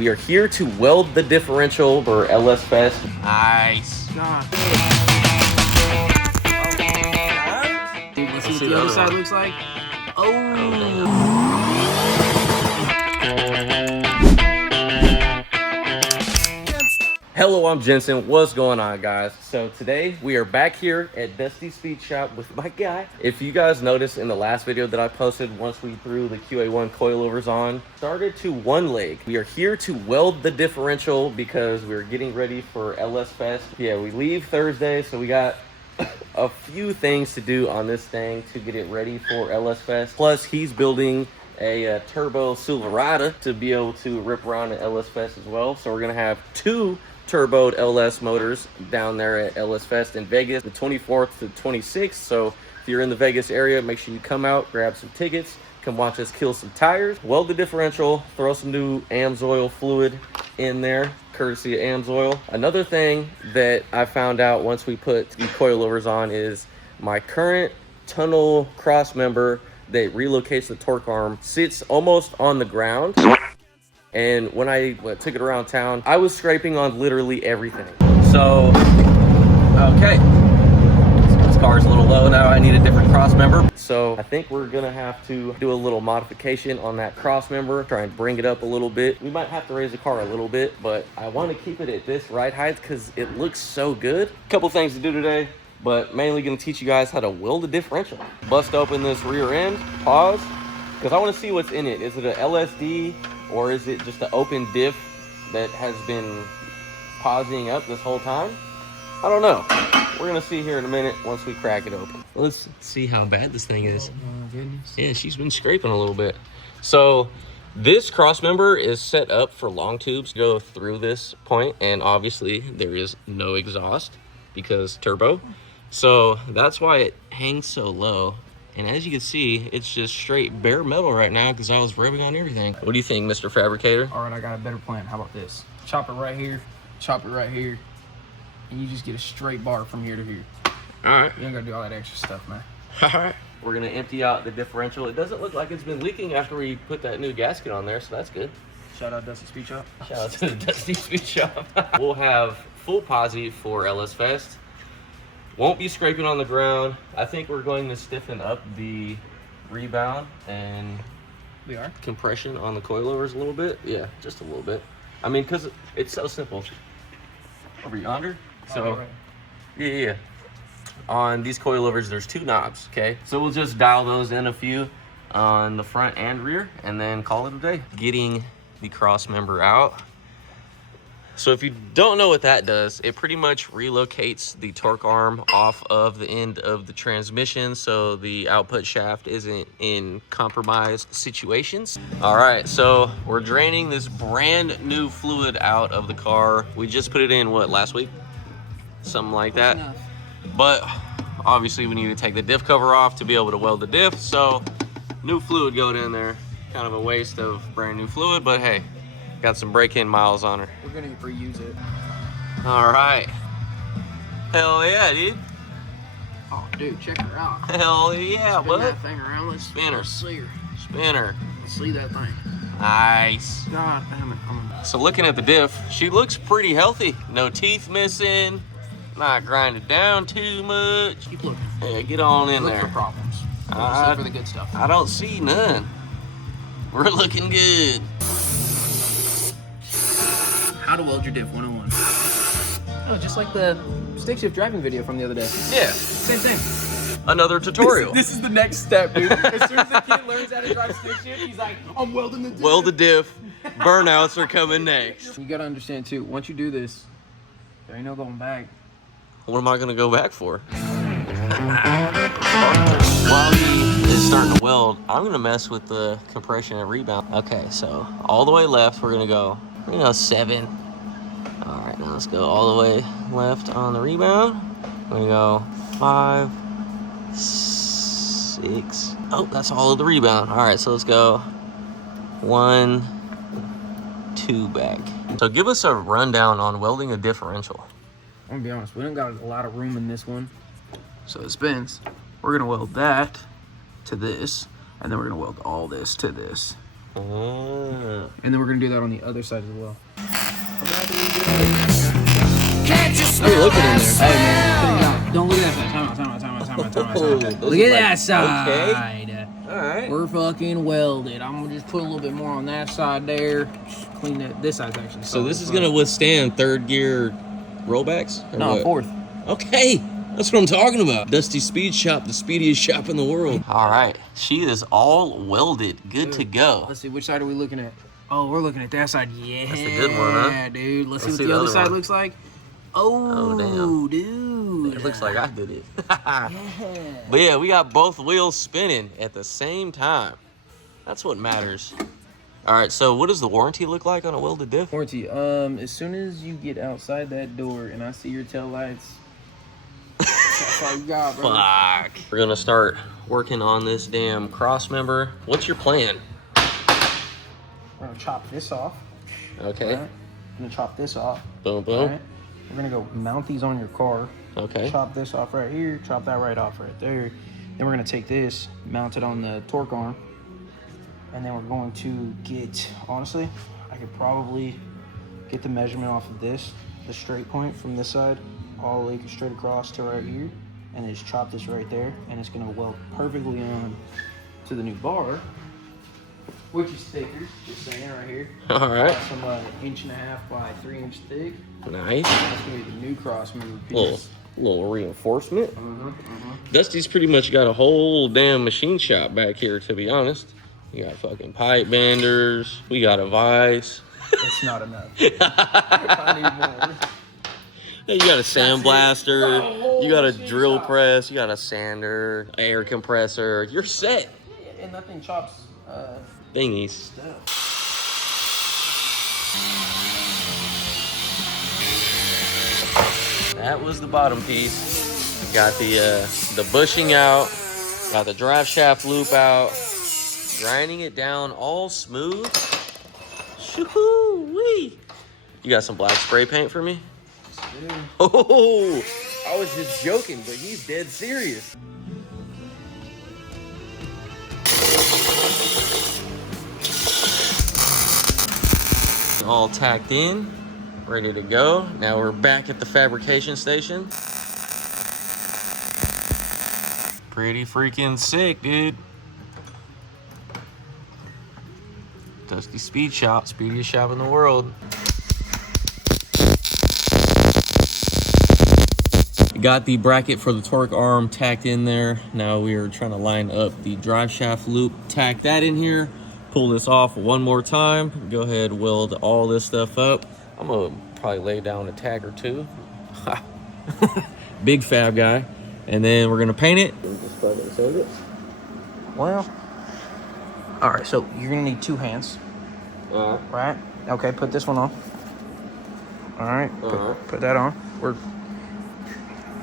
We are here to weld the differential for LSFest. Nice. Let's see what the other side looks like. Oh. Hello, I'm Jensen. What's going on, guys? So today we are back here at Dusty's Speed Shop with my guy. If you guys noticed in the last video that I posted, once we threw the QA1 coilovers on, started to one leg. We are here to weld the differential because we're getting ready for LSFest. Yeah, we leave Thursday, so we got a few things to do on this thing to get it ready for LSFest. Plus, he's building a turbo Silverado to be able to rip around at LSFest as well. So we're gonna have two turboed LS motors down there at LSFest in Vegas, the 24th to 26th. So if you're in the Vegas area, make sure you come out, grab some tickets, come watch us kill some tires, weld the differential, throw some new AMSOIL fluid in there, courtesy of AMSOIL. Another thing that I found out once we put the coilovers on is my current tunnel Crossmember that relocates the torque arm sits almost on the ground. And when I took it around town, I was scraping on literally everything. So, okay. This car's a little low now. I need a different cross member. So I think we're gonna have to do a little modification on that cross member, try and bring it up a little bit. We might have to raise the car a little bit, but I want to keep it at this ride height because it looks so good. Couple things to do today, but mainly gonna teach you guys how to weld a differential. Bust open this rear end, pause, because I want to see what's in it. Is it an LSD? Or is it just an open diff that has been pausing up this whole time? I don't know. We're gonna see here in a minute once we crack it open. Let's see how bad this thing is. Oh my goodness. Yeah, she's been scraping a little bit. So this cross member is set up for long tubes to go through this point, and obviously there is no exhaust because turbo. So that's why it hangs so low. And as you can see, it's just straight bare metal right now because I was rubbing on everything. What do you think, Mr. Fabricator? All right, I got a better plan. How about this? Chop it right here, chop it right here, and you just get a straight bar from here to here. All right. You don't gotta do all that extra stuff, man. All right. We're gonna empty out the differential. It doesn't look like it's been leaking after we put that new gasket on there, so that's good. Shout out Dusty Speed Shop. Shout out to the Dusty Speed Shop. We'll have full posi for LSFest. Won't be scraping on the ground. I think we're going to stiffen up the rebound and We are? compression on the coilovers a little bit. Yeah, just a little bit. I mean, because it's so simple. Over yonder. So, right. yeah. On these coilovers, there's two knobs, okay? So we'll just dial those in a few on the front and rear and then call it a day. Getting the cross member out. So if you don't know what that does, it pretty much relocates the torque arm off of the end of the transmission so the output shaft isn't in compromised situations. All right, so we're draining this brand new fluid out of the car. We just put it in, what, last week? Something like that. But obviously we need to take the diff cover off to be able to weld the diff, so new fluid going in there. Kind of a waste of brand new fluid, but hey, got some break-in miles on her. We're gonna reuse it. All right. Hell yeah, dude. Oh, dude, check her out. Hell yeah, Spin bud. that thing around. Let's Spin her. see her. Spin her. Let's see that thing. Nice. God damn it. So looking at the diff, she looks pretty healthy. No teeth missing. Not grinded down too much. Keep looking. Yeah, get on in Look there. for problems. Look for the good stuff. I don't see none. We're looking good. How to weld your diff 101. Oh, just like the stick shift driving video from the other day. Yeah. Same thing. Another tutorial. This is the next step, dude. As soon as the kid learns how to drive stick shift, he's like, I'm welding the diff. Weld the diff. Burnouts are coming next. You gotta understand too, once you do this, there ain't no going back. What am I gonna go back for? While he is starting to weld, I'm gonna mess with the compression and rebound. Okay, so all the way left, we're gonna go 7. All right, now let's go all the way left on the rebound. We're gonna go 5, 6. Oh, that's all of the rebound. All right, so let's go 1, 2 back. So give us a rundown on welding a differential. I'm gonna be honest, we don't got a lot of room in this one. So it spins. We're gonna weld that to this, and then we're gonna weld all this to this. Oh. And then we're gonna do that on the other side as well. Hey, look at in there. Hey man, don't look at that side. Time out. Look at that side. Okay. All right. We're fucking welded. I'm gonna just put a little bit more on that side there. Just clean that. This side's actually. So this is gonna withstand third gear rollbacks? Or no, what? fourth. Okay, that's what I'm talking about. Dusty Speed Shop, the speediest shop in the world. All right, she is all welded, good to go. Let's see, which side are we looking at? Oh, we're looking at that side. Yeah, That's the good one, huh? Yeah, dude. Let's see what the other side looks like. Oh, damn. dude. It looks like I did it. Yeah. But yeah, we got both wheels spinning at the same time. That's what matters. All right, so what does the warranty look like on a welded diff? Warranty. As soon as you get outside that door and I see your tail lights, that's all you got, bro. Fuck. We're gonna start working on this damn Crossmember. What's your plan? We're gonna chop this off. Okay. Right? I'm gonna chop this off. Boom, boom. Right? We're gonna go mount these on your car. Okay. Chop this off right here, chop that right off right there. Then we're gonna take this, mount it on the torque arm. And then we're going to get, honestly, I could probably get the measurement off of this, the straight point from this side, all the way straight across to right here. And then just chop this right there. And it's gonna weld perfectly on to the new bar, which is thicker, just saying right here. All right. Some 1.5 by 3 inch thick. Nice. That's gonna be the new Crossmember piece. Little reinforcement. Dusty's pretty much got a whole damn machine shop back here, to be honest. We got fucking pipe benders. We got a vise. It's not enough. I need more. You got a sandblaster. You got a drill press. You got a sander, air compressor. You're set. And nothing chops Thingies. stuff. That was the bottom piece. Got the bushing out. Got the drive shaft loop out. Grinding it down all smooth. Shoo-wee. You got some black spray paint for me? Oh, I was just joking, but he's dead serious. All tacked in, ready to go. Now we're back at the fabrication station. Pretty freaking sick, dude. Dusty Speed Shop, speediest shop in the world. Got the bracket for the torque arm tacked in there. Now we are trying to line up the drive shaft loop, tack that in here, pull this off one more time, go ahead, weld all this stuff up. I'm gonna probably lay down a tag or two. Big fab guy. And then we're gonna paint it. Well, all right, so you're gonna need 2 hands. Right? Okay, put this one on. All right, put that on.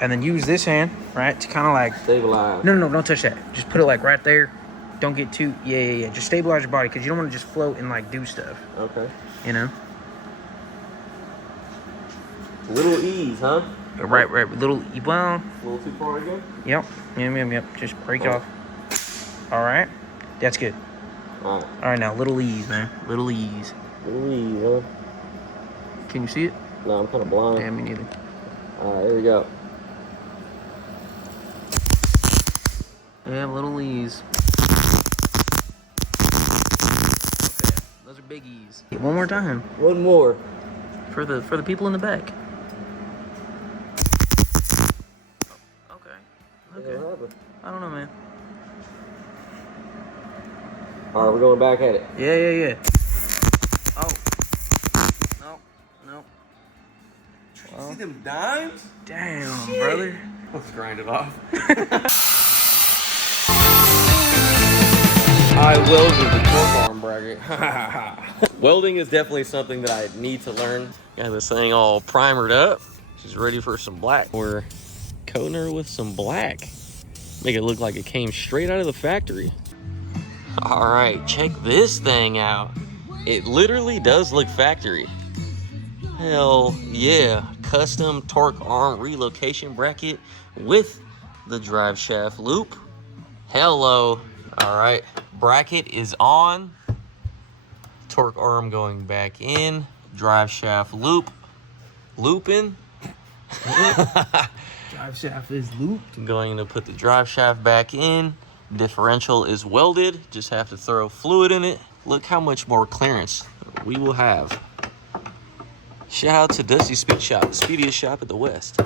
And then use this hand, right, to kind of like... Stabilize. No, don't touch that. Just put it like right there. Don't get too... Yeah. Just stabilize your body because you don't want to just float and like do stuff. Okay. You know? Little ease, huh? Right. Little... Well... A little too far again? Yep. Just break it off. All right. That's good. All right. All right, now little ease, man. Little ease. Little ease, huh? Can you see it? No, I'm kind of blind. Yeah, me neither. All right, here we go. Yeah, little ease. Okay, those are big E's. One more time. One more. For the people in the back. Okay. I don't know, man. All right, we're going back at it. Yeah. Oh. No. Well, See them dimes? damn, Shit. brother. Let's grind it off. I welded The torque arm bracket. Welding is definitely something that I need to learn. Got this thing all primered up. She's ready for some black. We're coating her with some black. Make it look like it came straight out of the factory. All right, check this thing out. It literally does look factory. Hell yeah. Custom torque arm relocation bracket with the drive shaft loop. Hello. All right, bracket is on. torque arm going back in. Drive shaft looping. Drive shaft is looped. Going to put the drive shaft back in. Differential is welded. Just have to throw fluid in it. Look how much more clearance we will have. Shout out to Dusty Speed Shop, speediest shop at the West.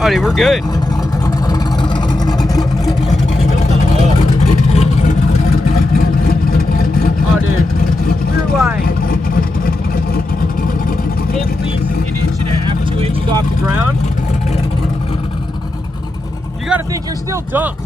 Oh, dude, we're good. Oh, dude, we're like at least an inch and a half, 2 inches off the ground. You gotta think you're still dumped.